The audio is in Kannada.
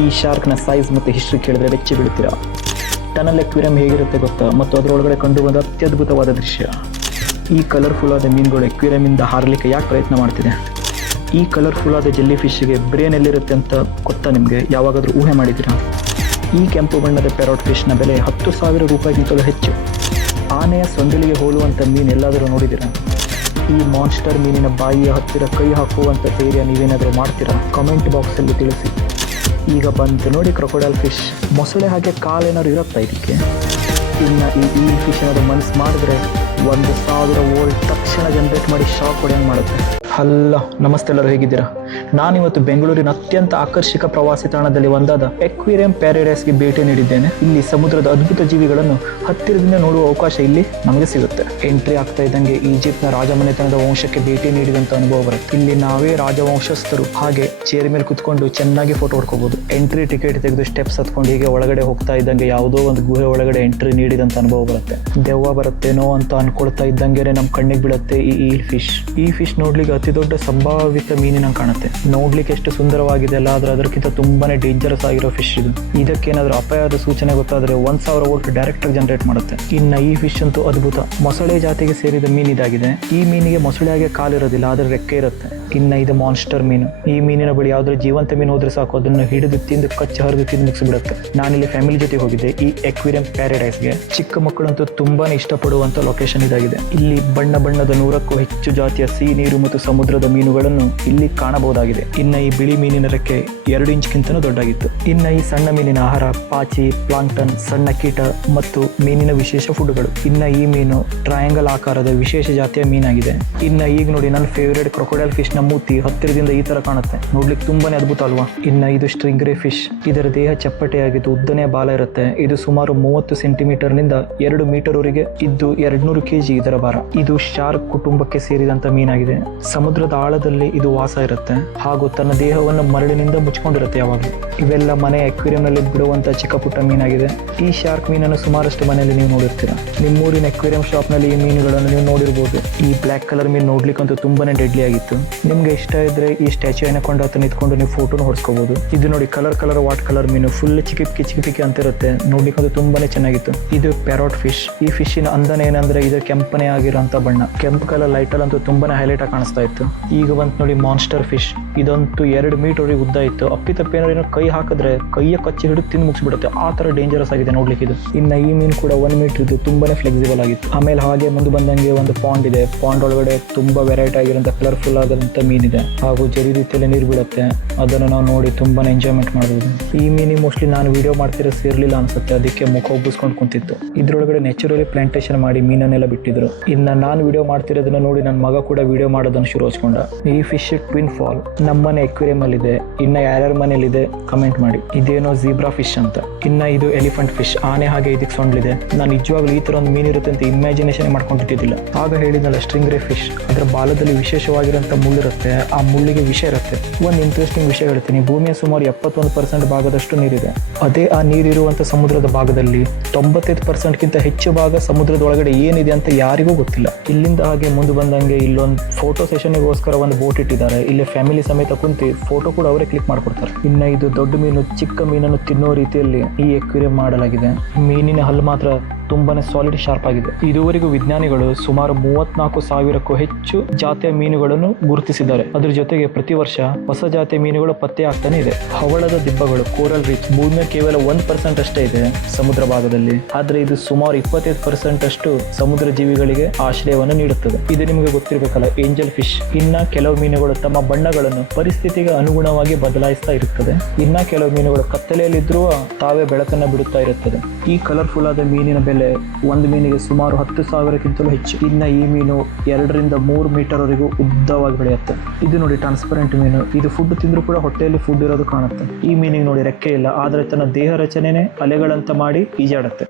ಈ ಶಾರ್ಕ್ನ ಸೈಜ್ ಮತ್ತು ಹಿಸ್ಟ್ರಿ ಕೇಳಿದ್ರೆ ಬೆಚ್ಚಿ ಬೀಳ್ತೀರಾ. ಟನಲ್ ಎಕ್ವೇರಿಯಂ ಹೇಗಿರುತ್ತೆ ಗೊತ್ತಾ, ಮತ್ತು ಅದರೊಳಗಡೆ ಕಂಡು ಬಂದ ಅತ್ಯದ್ಭುತವಾದ ದೃಶ್ಯ. ಈ ಕಲರ್ಫುಲ್ ಆದ ಮೀನುಗಳು ಎಕ್ವೇರಿಯಮಿಂದ ಹಾರಲಿಕ್ಕೆ ಯಾಕೆ ಪ್ರಯತ್ನ ಮಾಡ್ತಿದೆ? ಈ ಕಲರ್ಫುಲ್ ಆದ ಜೆಲ್ಲಿ ಫಿಶ್ಗೆ ಬ್ರೇನ್ ಎಲ್ಲಿರುತ್ತೆ ಅಂತ ಗೊತ್ತಾ ನಿಮಗೆ? ಯಾವಾಗಾದರೂ ಊಹೆ ಮಾಡಿದ್ದೀರಾ? ಈ ಕೆಂಪು ಬಣ್ಣದ ಪ್ಯಾರಟ್ ಫಿಶ್ನ ಬೆಲೆ 10,000 ರೂಪಾಯಿಗಿಂತಲೂ ಹೆಚ್ಚು. ಆನೆಯ ಸೊಂಡಿಲಿಗೆ ಹೋಲುವಂಥ ಮೀನು ಎಲ್ಲಾದರೂ ನೋಡಿದ್ದೀರಾ? ಈ ಮಾನ್ಸ್ಟರ್ ಮೀನಿನ ಬಾಯಿಯ ಹತ್ತಿರ ಕೈ ಹಾಕುವಂಥ ಧೈರ್ಯ ನೀವೇನಾದರೂ ಮಾಡ್ತೀರಾ? ಕಾಮೆಂಟ್ ಬಾಕ್ಸಲ್ಲಿ ತಿಳಿಸಿ. ಈಗ ಬಂತು ನೋಡಿ ಕ್ರೊಕೊಡೈಲ್ ಫಿಶ್. ಮೊಸಳೆ ಹಾಗೆ ಕಾಲೇನಾದ್ರು ಇರುತ್ತಾ ಇದಕ್ಕೆ? ಇನ್ನು ಈ ಫಿಶ್ ಏನಾದ್ರು ಮನಸ್ಸು ಮಾಡಿದ್ರೆ 1,000 ವೋಲ್ಟ್ ತಕ್ಷಣ ಜನರೇಟ್ ಮಾಡಿ ಶಾಕ್ ಹೊಡೆಯಂಗೆ ಮಾಡುತ್ತೆ. ಹಲೋ, ನಮಸ್ತೆ, ಎಲ್ಲರೂ ಹೇಗಿದ್ದೀರಾ? ನಾನಿವತ್ತು ಬೆಂಗಳೂರಿನ ಅತ್ಯಂತ ಆಕರ್ಷಕ ಪ್ರವಾಸಿ ತಾಣದಲ್ಲಿ ಒಂದಾದ ಎಕ್ವೇರಿಯಂ ಪ್ಯಾರಡೈಸ್ಗೆ ಭೇಟಿ ನೀಡಿದ್ದೇನೆ. ಇಲ್ಲಿ ಸಮುದ್ರದ ಅದ್ಭುತ ಜೀವಿಗಳನ್ನು ಹತ್ತಿರದಿಂದ ನೋಡುವ ಅವಕಾಶ ಇಲ್ಲಿ ನಮಗೆ ಸಿಗುತ್ತೆ. ಎಂಟ್ರಿ ಆಗ್ತಾ ಇದ್ದಂಗೆ ಈಜಿಪ್ಟ್ನ ರಾಜಮನೆತನದ ವಂಶಕ್ಕೆ ಭೇಟಿ ನೀಡಿದಂಥ ಅನುಭವ ಬರುತ್ತೆ. ಇಲ್ಲಿ ನಾವೇ ರಾಜವಂಶಸ್ಥರು ಹಾಗೆ ಚೇರ್ ಮೇಲೆ ಕುತ್ಕೊಂಡು ಚೆನ್ನಾಗಿ ಫೋಟೋ ಹೊಡ್ಕೋಬಹುದು. ಎಂಟ್ರಿ ಟಿಕೆಟ್ ತೆಗೆದು ಸ್ಟೆಪ್ಸ್ ಹತ್ಕೊಂಡು ಹೀಗೆ ಒಳಗಡೆ ಹೋಗ್ತಾ ಇದ್ದಂಗೆ ಯಾವುದೋ ಒಂದು ಗುಹೆ ಒಳಗಡೆ ಎಂಟ್ರಿ ನೀಡಿದಂಥ ಅನುಭವ ಬರುತ್ತೆ. ದೆವ್ವ ಬರುತ್ತೇನೋ ಅಂತ ಅನ್ಕೊಳ್ತಾ ಇದ್ದಂಗೆ ನಮ್ಮ ಕಣ್ಣಿಗೆ ಬೀಳುತ್ತೆ ಈ ಫಿಶ್. ಈ ಫಿಶ್ ನೋಡ್ಲಿಕ್ಕೆ ಅತಿ ದೊಡ್ಡ ಸಂಭಾವಿತ ಮೀನಿನ ಕಾಣುತ್ತೆ. ನೋಡ್ಲಿಕ್ಕೆ ಎಷ್ಟು ಸುಂದರವಾಗಿದೆ ಅಲ್ಲ, ಆದ್ರೆ ಅದಕ್ಕಿಂತ ತುಂಬಾನೇ ಡೇಂಜರಸ್ ಆಗಿರೋ ಫಿಶ್ ಇದು. ಇದಕ್ಕೇನಾದ್ರೂ ಅಪಾಯದ ಸೂಚನೆ ಗೊತ್ತಾದ್ರೆ 1,000 ವೋಲ್ಟ್ ಡೈರೆಕ್ಟ್ ಆಗಿ ಜನರೇಟ್ ಮಾಡುತ್ತೆ. ಇನ್ನು ಈ ಫಿಶ್ ಅಂತೂ ಅದ್ಭುತ. ಮೊಸಳೆ ಜಾತಿಗೆ ಸೇರಿದ ಮೀನಿದಾಗಿದೆ. ಈ ಮೀನಿಗೆ ಮೊಸಳೆಯಾಗೆ ಕಾಲಿರೋದಿಲ್ಲ, ಆದ್ರೆ ರೆಕ್ಕೆ ಇರುತ್ತೆ. ಇನ್ನು ಇದು ಮಾನ್ಸ್ಟರ್ ಮೀನು. ಈ ಮೀನಿನ ಬಳಿ ಯಾವ್ದಾದ್ರು ಜೀವಂತ ಮೀನು ಹೋದ್ರೆ ಸಾಕು, ಅದನ್ನು ಹಿಡಿದು ತಿಂದು ಕಚ್ಚಿ ಹರಿದು ತಿಂದು ಮುಗಿಸ್ಬಿಡುತ್ತೆ. ನಾನಿಲ್ಲಿ ಫ್ಯಾಮಿಲಿ ಜೊತೆ ಹೋಗಿದ್ದೆ ಈ ಎಕ್ವೇರಿಯಂ ಪ್ಯಾರಡೈಸ್ಗೆ. ಚಿಕ್ಕ ಮಕ್ಕಳಂತೂ ತುಂಬಾನೇ ಇಷ್ಟಪಡುವಂತ ಲೊಕೇಶನ್ ಇದಾಗಿದೆ. ಇಲ್ಲಿ ಬಣ್ಣ ಬಣ್ಣದ 100ಕ್ಕೂ ಹೆಚ್ಚು ಜಾತಿಯ ಸಿಹಿ ನೀರು ಮತ್ತು ಸಮುದ್ರದ ಮೀನುಗಳನ್ನು ಇಲ್ಲಿ ಕಾಣಬಹುದಾಗಿದೆ. ಇನ್ನು ಈ ಬಿಳಿ ಮೀನಿನ ರೆಕ್ಕೆ 2 ಇಂಚ್ಗಿಂತನೂ ದೊಡ್ಡಾಗಿತ್ತು. ಇನ್ನು ಈ ಸಣ್ಣ ಮೀನಿನ ಆಹಾರ ಪಾಚಿ, ಪ್ಲಾಂಕ್ಟನ್, ಸಣ್ಣ ಕೀಟ ಮತ್ತು ಮೀನಿನ ವಿಶೇಷ ಫುಡ್ಗಳು. ಇನ್ನು ಈ ಮೀನು ಟ್ರಯಾಂಗಲ್ ಆಕಾರದ ವಿಶೇಷ ಜಾತಿಯ ಮೀನಾಗಿದೆ. ಇನ್ನು ಈಗ ನೋಡಿ ನನ್ನ ಫೇವರೇಟ್ ಕ್ರೊಕೊಡೈಲ್ ಫಿಶ್ ನ ಮೂತಿ ಹತ್ತಿರದಿಂದ ಈ ತರ ಕಾಣುತ್ತೆ. ನೋಡ್ಲಿಕ್ಕೆ ತುಂಬಾನೇ ಅದ್ಭುತ ಅಲ್ವಾ? ಇನ್ನು ಇದು ಸ್ಟ್ರಿಂಗ್ರೇ ಫಿಶ್. ಇದರ ದೇಹ ಚಪ್ಪಟೆಯಾಗಿದ್ದು ಉದ್ದನೆಯ ಬಾಲ ಇರುತ್ತೆ. ಇದು ಸುಮಾರು 30 ಸೆಂಟಿಮೀಟರ್ ನಿಂದ 2 ಮೀಟರ್ ವರೆಗೆ ಇದ್ದು 200 kg ಇದರ ಭಾರ. ಇದು ಶಾರ್ಕ್ ಕುಟುಂಬಕ್ಕೆ ಸೇರಿದಂತ ಮೀನಾಗಿದೆ. ಸಮುದ್ರದ ಆಳದಲ್ಲಿ ಇದು ವಾಸ ಇರುತ್ತೆ ಹಾಗೂ ತನ್ನ ದೇಹವನ್ನು ಮರಳಿನಿಂದ ಮುಚ್ಕೊಂಡಿರುತ್ತೆ ಯಾವಾಗಲೂ. ಇವೆಲ್ಲ ಮನೆ ಅಕ್ವೇರಿಯಂ ನಲ್ಲಿ ಬಿಡುವಂತ ಚಿಕ್ಕ ಪುಟ್ಟ ಮೀನಾಗಿದೆ. ಈ ಶಾರ್ಕ್ ಮೀನನ್ನು ಸುಮಾರಷ್ಟು ಮನೆಯಲ್ಲಿ ನೀವು ನೋಡಿರ್ತೀರಾ. ನಿಮ್ಮೂರಿನ ಅಕ್ವೇರಿಯಂ ಶಾಪ್ ನಲ್ಲಿ ಈ ಮೀನುಗಳನ್ನು ನೀವು ನೋಡಿರ್ಬೋದು. ಈ ಬ್ಲಾಕ್ ಕಲರ್ ಮೀನು ನೋಡ್ಲಿಕ್ಕಂತೂ ತುಂಬಾನೇ ಡೆಡ್ಲಿ ಆಗಿತ್ತು. ನಿಮ್ಗೆ ಇಷ್ಟ ಇದ್ರೆ ಈ ಸ್ಟ್ಯಾಚ್ಯೂ ಏನಕೊಂಡು ಹತ್ರ ನಿಂತ್ಕೊಂಡು ನೀವು ಫೋಟೋನ ಹೊಡ್ಸ್ಕೋಬಹುದು. ಇದು ನೋಡಿ ಕಲರ್ ವಾಟ್ ಕಲರ್ ಮೀನು, ಫುಲ್ ಚಿಕಿಪಿಕಿ ಅಂತ ಇರುತ್ತೆ. ನೋಡ್ಲಿಕ್ಕಂತೂ ತುಂಬಾನೇ ಚೆನ್ನಾಗಿತ್ತು. ಇದು ಪ್ಯಾರಟ್ ಫಿಶ್. ಈ ಫಿಶಿನ ಅಂದನೆ ಏನಂದ್ರೆ ಇದು ಕೆಂಪನೆ ಆಗಿರೋಂಥ ಬಣ್ಣ. ಕೆಂಪು ಕಲರ್ ಲೈಟಲ್ಲಿ ಅಂತೂ ತುಂಬಾನೇ ಹೈಲೈಟ್ ಆಗಿ ಕಾಣಿಸ್ತಾ ಇತ್ತು. ಈಗ ಬಂತು ನೋಡಿ ಮಾನ್ಸ್ಟರ್ ಫಿಶ್. ಇದಂತೂ 2 ಮೀಟರ್ ವರೆಗೆ ಉದ್ದ ಇತ್ತು. ಅಪ್ಪಿತಪ್ಪೇನಾದ್ರು ಕೈ ಹಾಕಿದ್ರೆ ಕೈಯ ಕಚ್ಚಿ ಹಿಡಿದು ತಿಂದು ಮುಗಿಸ್ಬಿಡುತ್ತೆ. ಆ ತರ ಡೇಂಜರಸ್ ಆಗಿದೆ ನೋಡ್ಲಿಕ್ಕೆ ಇದು. ಇನ್ನು ಈ ಮೀನು ಕೂಡ 1 ಮೀಟರ್ ಇದ್ದು ತುಂಬಾನೇ ಫ್ಲೆಕ್ಸಿಬಲ್ ಆಗಿತ್ತು. ಆಮೇಲೆ ಹಾಗೆ ಮುಂದೆ ಬಂದಂಗೆ ಒಂದು ಪಾಂಡ್ ಇದೆ. ಪಾಂಡ್ ಒಳಗಡೆ ತುಂಬಾ ವೆರೈಟಿ ಆಗಿರೋಂಥ ಕಲರ್ಫುಲ್ ಆದಂಥ ಮೀನಿದೆ ಹಾಗೂ ಜರಿ ರೀತಿಯಲ್ಲಿ ನೀರು ಬೀಳುತ್ತೆ. ಅದನ್ನು ನಾವು ನೋಡಿ ತುಂಬಾನೇ ಎಂಜಾಯ್ಮೆಂಟ್ ಮಾಡಬಹುದು. ಈ ಮೀನಿಗೆ ಮೋಸ್ಟ್ಲಿ ನಾನು ವಿಡಿಯೋ ಮಾಡ್ತಿರೋ ಸೇರ್ಲಿಲ್ಲ ಅನ್ಸುತ್ತೆ, ಅದಕ್ಕೆ ಮುಖ ಉಬ್ಬಿಸ್ಕೊಂಡು ಕುಂತಿತ್ತು. ಇದ್ರೊಳಗಡೆ ನ್ಯಾಚುರಲಿ ಪ್ಲಾಂಟೇಶನ್ ಮಾಡಿ ಮೀನನ್ನೆಲ್ಲ ಬಿಟ್ಟಿದ್ರು. ಇನ್ನು ನಾನು ವಿಡಿಯೋ ಮಾಡ್ತಿರೋದನ್ನ ನೋಡಿ ನನ್ನ ಮಗ ಕೂಡ ವಿಡಿಯೋ ಮಾಡೋದನ್ನು ಶುರು ಹಚ್ಕೊಂಡ. ಈ ಫಿಶ್ ಟ್ವಿನ್ ಫಾಲ್ ನಮ್ಮನೆ ಎಕ್ವೇರಿಯಂ ಅಲ್ಲಿ ಇದೆ. ಇನ್ನ ಯಾರ್ಯಾರ ಮನೇಲಿದೆ ಕಮೆಂಟ್ ಮಾಡಿ. ಇದೇನೋ ಜೀಬ್ರಾ ಫಿಶ್ ಅಂತ. ಇನ್ನ ಇದು ಎಲಿಫೆಂಟ್ ಫಿಶ್. ಆನೆ ಹಾಗೆ ಇದಕ್ಕೆ ಸೊಂಡ್ಲಿದೆ. ನಾನು ನಿಜವಾಗ್ಲೂ ಈ ತರ ಒಂದು ಮೀನಿರುತ್ತೆ ಅಂತ ಇಮ್ಯಾಜಿನೇಷನ್ ಮಾಡ್ಕೊಂಡಿದ್ದಿಲ್ಲ. ಆಗ ಹೇಳಿದ್ನಲ್ಲ ಸ್ಟ್ರಿಂಗ್ರೇ ಫಿಶ್. ಅದರ ಬಾಲದಲ್ಲಿ ವಿಶೇಷವಾಗಿರೋಂಥ ಮುಳ್ಳಿರುತ್ತೆ. ಆ ಮುಳ್ಳಿಗೆ ವಿಷ ಇರುತ್ತೆ. ಒಂದು ಇಂಟ್ರೆಸ್ಟಿಂಗ್ ವಿಷಯ ಹೇಳ್ತೀನಿ. ಭೂಮಿಯ ಸುಮಾರು 71% ಭಾಗದಷ್ಟು ನೀರಿದೆ. ಅದೇ ಆ ನೀರಿರುವಂಥ ಸಮುದ್ರದ ಭಾಗದಲ್ಲಿ 95%ಗಿಂತ ಹೆಚ್ಚು ಭಾಗ ಸಮುದ್ರದ ಒಳಗಡೆ ಏನಿದೆ ಅಂತ ಯಾರಿಗೂ ಗೊತ್ತಿಲ್ಲ. ಇಲ್ಲಿಂದ ಹಾಗೆ ಮುಂದೆ ಬಂದಂಗೆ ಇಲ್ಲೊಂದು ಫೋಟೋ ಸೆಷನ್ಗೋಸ್ಕರ ಒಂದು ಬೋಟ್ ಇಟ್ಟಿದ್ದಾರೆ. ಇಲ್ಲಿ ಫ್ಯಾಮಿಲಿ ಸಮೇತ ಕುಂತು ಫೋಟೋ ಕೂಡ ಅವರೇ ಕ್ಲಿಕ್ ಮಾಡ್ಕೊಡ್ತಾರೆ. ಇನ್ನು ಇದು ದೊಡ್ಡ ಮೀನು ಚಿಕ್ಕ ಮೀನನ್ನು ತಿನ್ನೋ ರೀತಿಯಲ್ಲಿ ಈ ಎಕ್ವೇರಿಯಂ ಮಾಡಲಾಗಿದೆ. ಮೀನಿನ ಹಲ್ಲು ಮಾತ್ರ ತುಂಬಾನೇ ಸಾಲಿಡ್ ಶಾರ್ಪ್ ಆಗಿದೆ. ಇದುವರೆಗೂ ವಿಜ್ಞಾನಿಗಳು ಸುಮಾರು 34,000ಕ್ಕೂ ಹೆಚ್ಚು ಜಾತಿಯ ಮೀನುಗಳನ್ನು ಗುರುತಿಸಿದ್ದಾರೆ. ಅದ್ರ ಜೊತೆಗೆ ಪ್ರತಿ ವರ್ಷ ಹೊಸ ಜಾತಿಯ ಮೀನುಗಳು ಪತ್ತೆ ಆಗ್ತಾನೆ ಇದೆ. ಹವಳದ ದಿಬ್ಬಗಳು ಕೋರಲ್ ರೀಚ್ ಭೂಮಿಯ ಕೇವಲ 1% ಅಷ್ಟೇ ಇದೆ ಸಮುದ್ರ ಭಾಗದಲ್ಲಿ. ಆದ್ರೆ ಇದು ಸುಮಾರು 25% ಅಷ್ಟು ಸಮುದ್ರ ಜೀವಿಗಳಿಗೆ ಆಶ್ರಯವನ್ನು ನೀಡುತ್ತದೆ. ಇದು ನಿಮಗೆ ಗೊತ್ತಿರಬೇಕಲ್ಲ, ಏಂಜಲ್ ಫಿಶ್. ಇನ್ನ ಕೆಲವು ಮೀನುಗಳು ತಮ್ಮ ಬಣ್ಣಗಳನ್ನು ಪರಿಸ್ಥಿತಿಗೆ ಅನುಗುಣವಾಗಿ ಬದಲಾಯಿಸ್ತಾ ಇರುತ್ತದೆ. ಇನ್ನ ಕೆಲವು ಮೀನುಗಳು ಕತ್ತಲೆಯಲ್ಲಿದ್ರೂ ತಾವೇ ಬೆಳಕನ್ನು ಬಿಡುತ್ತಾ ಇರುತ್ತದೆ. ಈ ಕಲರ್ಫುಲ್ ಆದ ಮೀನಿನ ಬೆಲೆ ಒಂದು ಮೀನಿಗೆ ಸುಮಾರು 10,000ಕ್ಕಿಂತಲೂ ಹೆಚ್ಚು. ಇನ್ನು ಈ ಮೀನು 2 ರಿಂದ 3 ಮೀಟರ್ ವರೆಗೂ ಉದ್ದವಾಗಿ ಬೆಳೆಯುತ್ತೆ. ಇದು ನೋಡಿ ಟ್ರಾನ್ಸ್ಪರೆಂಟ್ ಮೀನು. ಇದು ಫುಡ್ ತಿಂದ್ರೂ ಕೂಡ ಹೊಟ್ಟೆಯಲ್ಲಿ ಫುಡ್ ಇರೋದು ಕಾಣುತ್ತೆ. ಈ ಮೀನಿಗೆ ನೋಡಿ ರೆಕ್ಕೆ ಇಲ್ಲ, ಆದ್ರೆ ತನ್ನ ದೇಹ ರಚನೆನೇ ಅಲೆಗಳಂತ ಮಾಡಿ ಈಜಾಡುತ್ತೆ.